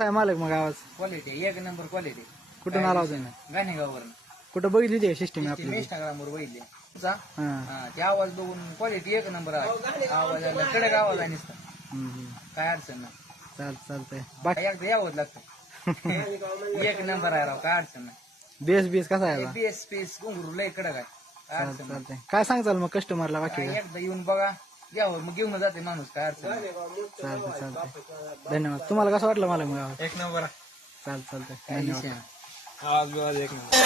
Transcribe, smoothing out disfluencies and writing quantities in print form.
काय मालक मग आवाज क्वालिटी एक नंबर क्वालिटी. कुठून आला होता ना? गाणेगाववरून कुठं बघितली होती सिस्टीम आपली? इंस्टाग्रामवर बघितले हा. ते आवाज बघून क्वालिटी एक नंबर आहे. आवाजाला कडक आवाज आहे नुसता. काय अडचण नाही. चालतंय बाकी एकदा यावंच लागतं. एक नंबर आहे राव, काय अडचण नाही. बेस कसा आहे आता? पीस पीस घुंगरू लय कडक आहे. काय अडचण नाही. चालतंय काय सांगचाल मग कस्टमरला बाकी? काय एकदा येऊन बघा, घ्यावं मग घेऊन जाते माणूस, काय अडचण नाही. चालतंय धन्यवाद. तुम्हाला कसं वाटलं मला मग आवाज? एक नंबर. चालतंय काय धन्यवाद. विषय नाही. आवाज एक नंबर.